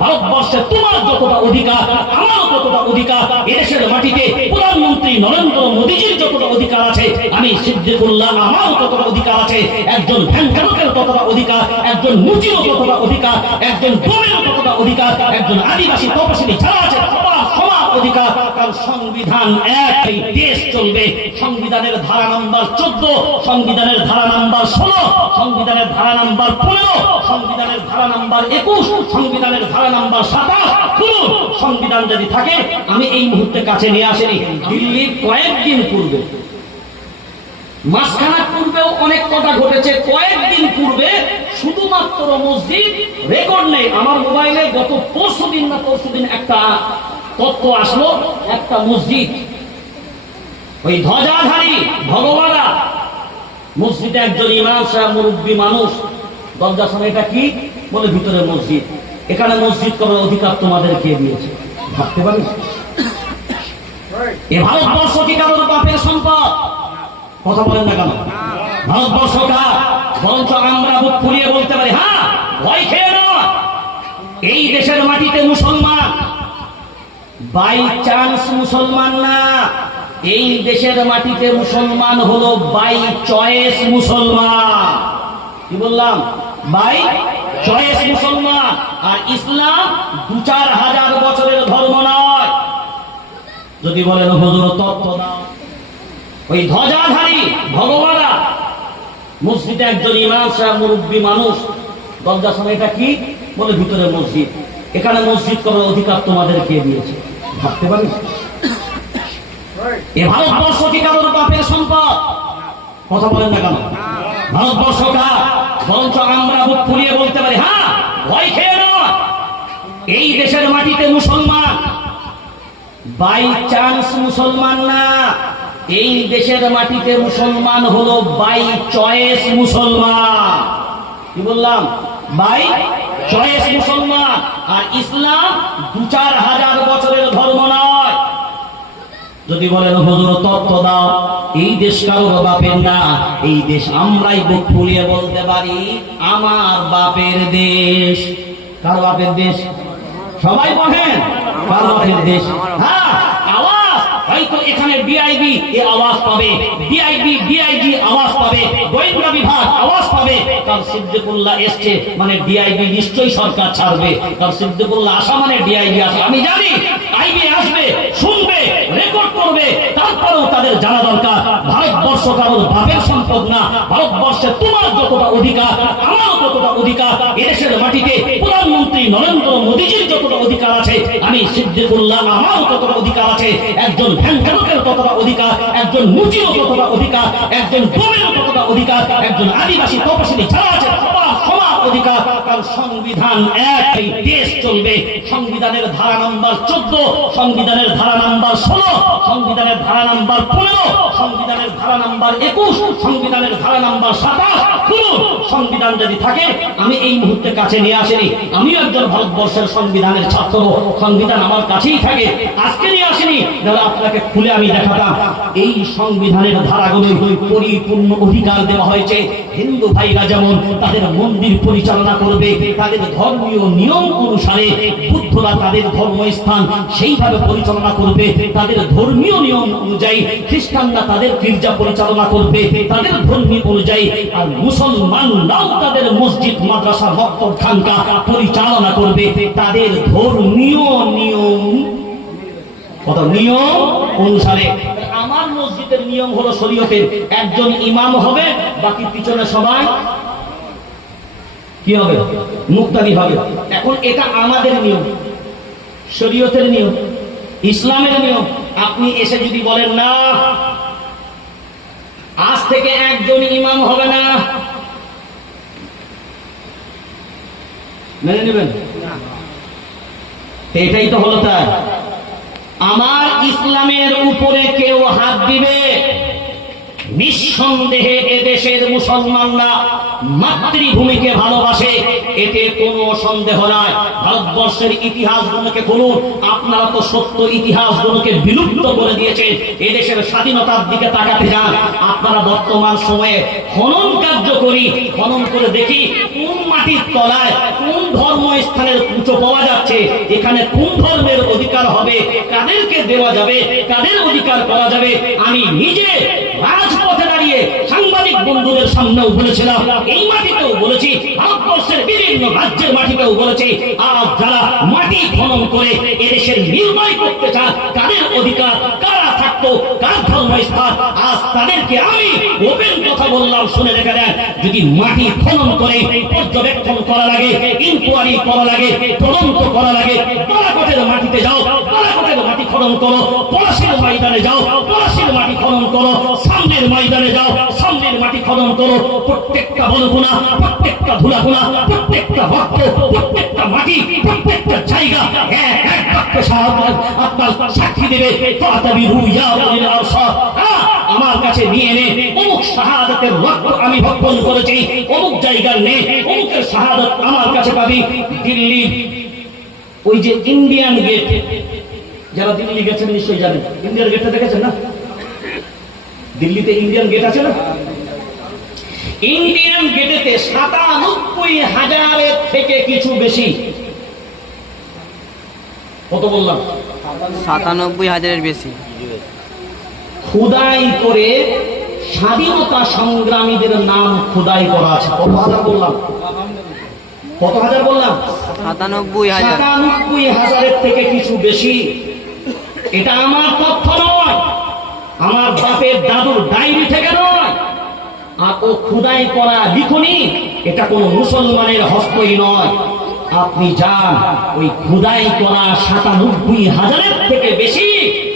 ভারতবর্ষে তোমার যতটা অধিকার, আমার যতটা অধিকার, এদেশের মাটিতে প্রধানমন্ত্রী নরেন্দ্র মোদীজির যতটা অধিকার আছে, আমি সিদ্দিকুল্লাহ আমার ততটা অধিকার আছে, একজন ভ্যানকালকের ততটা অধিকার, একজন মুচিরও ততটা অধিকার, একজন ডোমেরও ততটা অধিকার, একজন আদিবাসী তপশিলী যারা আছে সবার সমান অধিকার কারণ সংবিধান এক দেশ চলবে। সংবিধানের ধারা নাম্বার চোদ্দ, সংবিধানের ধারা নাম্বার ষোলো, সংবিধানের ধারা নাম্বার পনেরো, সংবিধানের ধারা নাম্বার একুশ, সংবিধানের ধারা নাম্বার সাতাশ। সংবিধান যদি থাকে, আমি এই মুহূর্তে কাছে নিয়ে আসেনি। দিল্লির কয়েকদিন পূর্বে। মাসখানা পূর্বেও অনেক কথা ঘটেছে। কয়েকদিন পূর্বে শুধুমাত্র মসজিদ রেকর্ড নেই। আমার মোবাইলে গত পরশু দিন না পরশু দিন একটা তথ্য আসলো, একটা মসজিদ। ওই ধ্বজাধারী ভগবানা মসজিদে একজন ইমাম সাহেব, মুরব্বী মানুষ। দরজার সামনে এটা কি? বলে ভিতরে মসজিদ। এখানে মসজিদ করার অধিকার তোমাদের কে দিয়েছে? ভাবতে পারিস? এ ভারতবর্ষ কি কারোর বাপের সম্পদ? কথা বলেন না কেন? ভারতবর্ষ কার? বরঞ্চ আমরা বুক ফুলিয়ে বলতে পারি হ্যাঁ ভয় খেয়ে নয়। এই দেশের মাটিতে মুসলমান বাই চান্স মুসলমান না। এই দেশের মাটিতে মুসলমান হলো বাই চয়েস মুসলমান। কি বললাম? বাই চয়েস মুসলমান। আর ইসলাম দু চার হাজার বছরের ধর্ম নয়। যদি বলেন, হুজুর, তত্ত্ব দাও। ওই ধ্বজাধারী ভগবানা মসজিদে একজন ইমাম সাহেব, মুরব্বী মানুষ, দরজার সামনে এটা কি? বলে, ভিতরে মসজিদ। এখানে মসজিদ করার অধিকার তোমাদের কে দিয়েছে। ভাবতে পারিস? এ ভারতবর্ষ কি কারোর বাপের সম্পদ? কথা বলেন না কেন? ভারতবর্ষ কার বরঞ্চ আমরা বুক ফুলিয়ে বলতে পারি হ্যাঁ? ভয় খেয়ে নয় এই দেশের মাটিতে মুসলমান। বাই চান্স মুসলমান না। এই দেশের মাটিতে মুসলমান হলো বাই চয়েস মুসলমান। কি বললাম? বাই চয়েস মুসলমান। আর ইসলাম দু চার হাজার বছরের ধর্ম যদি বলেন, হুজুর, তত্ত্ব দাও। এই দেশ কারোর বাপের না। এই দেশ আমরাই বুক ফুলিয়ে বলতে পারি, আমার বাপের দেশ। কার বাপের দেশ? সবাই বলেন, কার বাপের দেশ? হ্যাঁ হয়তো এখানে এ আওয়াজ পাবে। আওয়াজ পাবে। গোয়েন্দা বিভাগ, আওয়াজ পাবে। সিদ্দিকুল্লাহ এসছে মানে ডিআইবি নিশ্চয়ই সরকার ছাড়বে। কারণ সিদ্দিকুল্লাহ আসা মানে ডিআইবি আসে। আমি জানি আইবি আসবে। তারপরেও তাদের জানা দরকার, ভারতবর্ষ বাপের সম্পদ না, ভারতবর্ষে তোমার যতটা অধিকার আমারও ততটা অধিকার, এদেশের মাটিতে প্রধানমন্ত্রী নরেন্দ্র মোদীজির যতটা অধিকার আছে, আমি ততটা অধিকার আছে, একজন ততটা অধিকার, একজন মুচিরও ততটা অধিকার, একজন ততটা অধিকার, একজন আদিবাসী তপশিলি যারা আছে অধিকার কারণ সংবিধান এক। দেশ চলবে। সংবিধানের ধারা নাম্বার চোদ্দ, সংবিধানের ধারা নাম্বার ষোলো, সংবিধানের ধারা নাম্বার পনেরো, সংবিধানের ধারা নাম্বার একুশ, সংবিধানের ধারা নাম্বার সাতাশ। সংবিধান যদি থাকে, আমি এই মুহূর্তে কাছে নিয়ে আসিনি। একজন ভারতবর্ষের সংবিধানের ছাত্র। সংবিধান আমার কাছেই থাকে। আজকে নিয়ে আসিনি দাদা আপনাকে খুলে আমি দেখাতাম। এই সংবিধানের ধারাগুলো পরিপূর্ণ অধিকার দেওয়া হয়েছে। হিন্দু ভাইরা যেমন তাদের মন্দির পরিচালনা করবে, তাদের ধর্মীয় নিয়ম অনুসারে বুদ্ধরা তাদের ধর্মস্থান সেইভাবে পরিচালনা করবে, তাদের ধর্মীয় নিয়ম অনুযায়ী খ্রিস্টানরা তাদের গির্জা পরিচালনা করবে, তাদের ধর্মীয় অনুযায়ী আর মুসলমানরাও তাদের মসজিদ, মাদ্রাসা মক্তব খানকা পরিচালনা করবে, তাদের ধর্মীয় নিয়ম কত? নিয়ম অনুসারে। আমার মসজিদের নিয়ম হলো শরীয়তের, একজন ইমাম হবে, বাকি পিছনে সবাই কি হবে? মুক্তাদি হবে। এখন এটা আমাদের নিয়ম, শরীয়তের নিয়ম, ইসলামের নিয়ম। আপনি এসে যদি বলেন, না, আজ থেকে একজন ইমাম হবে না। মেনে নেবেন? এটাই তো হলো তাই আমার ইসলামের উপরে কেউ হাত দিবে? নিঃসন্দেহে এদেশের মুসলমানরা মাতৃভূমিকে ভালোবাসে, এতে কোনো সন্দেহ নাই। ভারতবর্ষের ইতিহাসগুলোকে খুলুন আপনারা তো সত্য ইতিহাসগুলোকে বিলুপ্ত করে দিয়েছেন, এদেশের স্বাধীনতার দিকে তাকাতে যান। আপনারা বর্তমান সময়ে খনন কার্য করি, খনন করে দেখি কোন মাটির তলায়, কোন ধর্ম ধর্মস্থানের পুজো পাওয়া যাচ্ছে, এখানে কোন ধর্মের অধিকার হবে, কাদেরকে দেওয়া যাবে, কাদের অধিকার পাওয়া যাবে, আমি নিজে সামনেও বলেছিলাম এই মাটিতেও বলেছি, ভারতবর্ষের বিভিন্ন রাজ্যের মাটিতেও বলেছি, আজ যারা মাটি খনন করে এদেশের নির্ময় করতে চান তাদের অধিকার থাকতো কার ধর্মস্থান আজ তাদেরকে আমি ওপেন কথা বললাম, শুনে রেখে দেন যদি মাটি খনন করে, পর্যবেক্ষণ করা লাগে ইনকোয়ারি করা লাগে, তদন্ত করা লাগে বালাকোটের মাটিতে যাও বালাকোটের মাটি খনন করো, পলাশির ময়দানে যাও, পলাশির মাটি খনন করো, সামনের ময়দানে যাও, সামনের মাটি খনন করো, প্রত্যেকটা বলগুনা প্রত্যেকটা ধুলাগুনা, প্রত্যেকটা ভক্ত প্রত্যেকটা মাটি, প্রত্যেকটা জায়গা, এক এক বাক্যে সাহায্য আপনার সাক্ষী দেবে, তাড়াতাড়ি রুইয়া আমার কাছে নিয়ে নে। অমুক শাহাদাতের রক্ত আমি ভক্ষণ করেছি। অমুক জায়গার নে। অমুকের শাহাদাত আমার কাছে পাবি। দিল্লি, ওই যে ইন্ডিয়ান গেট। যারা দিল্লি গেছেন নিশ্চয়ই জানেন। ইন্ডিয়ান গেটটা দেখেছেন না? দিল্লিতে ইন্ডিয়ান গেট আছে না? ইন্ডিয়ান গেটেতে সাতানব্বই হাজারের থেকে কিছু বেশি। কত বললাম? সাতানব্বই হাজারের বেশি। খুদাই করে স্বাধীনতা সংগ্রামীদের নাম খুদাই করা আছে। কত হাজার বললাম? কত হাজার বললাম? সাতানব্বই হাজার। সাতানব্বই হাজারের থেকে কিছু বেশি। এটা আমার তথ্য নয়। আমার বাপের দাদুর ডায়েরি থেকে নয়। আর ও খুদাই করা লিখনি এটা কোনো মুসলমানের হস্তই নয়। আপনি যান ওই খুদাই করা সাতানব্বই হাজারের থেকে বেশি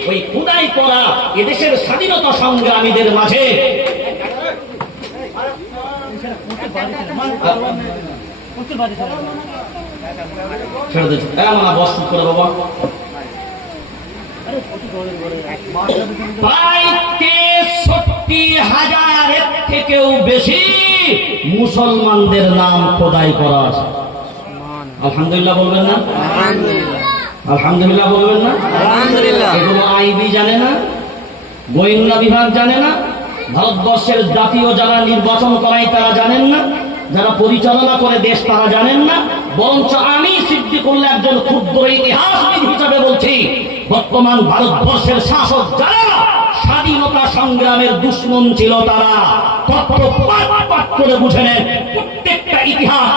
ওই খুদাই করা এদেশের স্বাধীনতা সংগ্রামীদের মাঝে। হাজারের থেকেও বেশি মুসলমানদের নাম খোদাই করা আলহামদুলিল্লাহ বলবেন না? আলহামদুলিল্লাহ বলবেন না? আলহামদুলিল্লাহ। এগুলো আইবি জানে না গোয়েন্দা বিভাগ জানে না ভারতবর্ষের জাতীয় যারা নির্বাচন করাই তারা জানেন না যারা পরিচালনা করে দেশ তারা জানেন না বরঞ্চ আমি সিদ্দিকুল্লাহ একজন ক্ষুদ্র ইতিহাসবিদ হিসাবে বলছি বর্তমান ভারতবর্ষের শাসক যারা স্বাধীনতা সংগ্রামের দুশ্মন ছিল তারা। তত্ত্ব পাঠ পাঠ করে বুঝে নেন প্রত্যেকটা ইতিহাস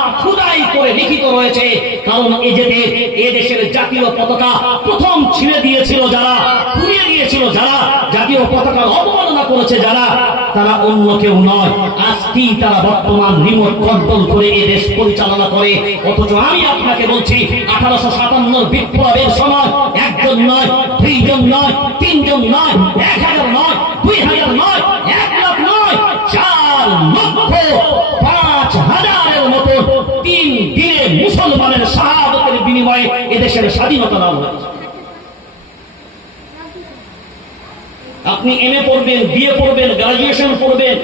খুদাই করে লিখিত রয়েছে। কারণ এ যেতে এ দেশের জাতীয় পতাকা প্রথম ছিঁড়ে দিয়েছিল যারা পুড়িয়ে দিয়েছিল যারা, জাতীয় পতাকার অবমাননা করেছে যারা, তারা অন্য কেউ নয়। আজকেই তারা বর্তমান রিমোট কন্ট্রোল করে এ দেশ পরিচালনা করে। অথচ আমি আপনাকে বলছি, আঠারোশো সাতান্নর বিপ্লবের সময় একজন নয়, দুইজন নয়, তিনজন নয়, এক হাজার নয়, দুই হাজার নয় এদেশের স্বাধীনতা লাভ হয়েছে আপনি এমএ পড়বেন বিএ পড়বেন গ্রাজুয়েশন পড়বেন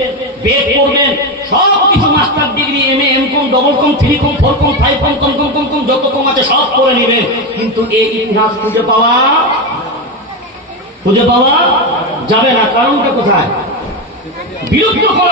বেদ পড়বেন সব কিছু master degree MA M Com double Com three Com four Com five Com Com Com Com Com যত কম আছে সব করে নেবেন। কিন্তু এই ইতিহাস খুঁজে পাওয়া খুঁজে পাওয়া যাবে না। কারণটা কোথায়? বিলুপ্ত করা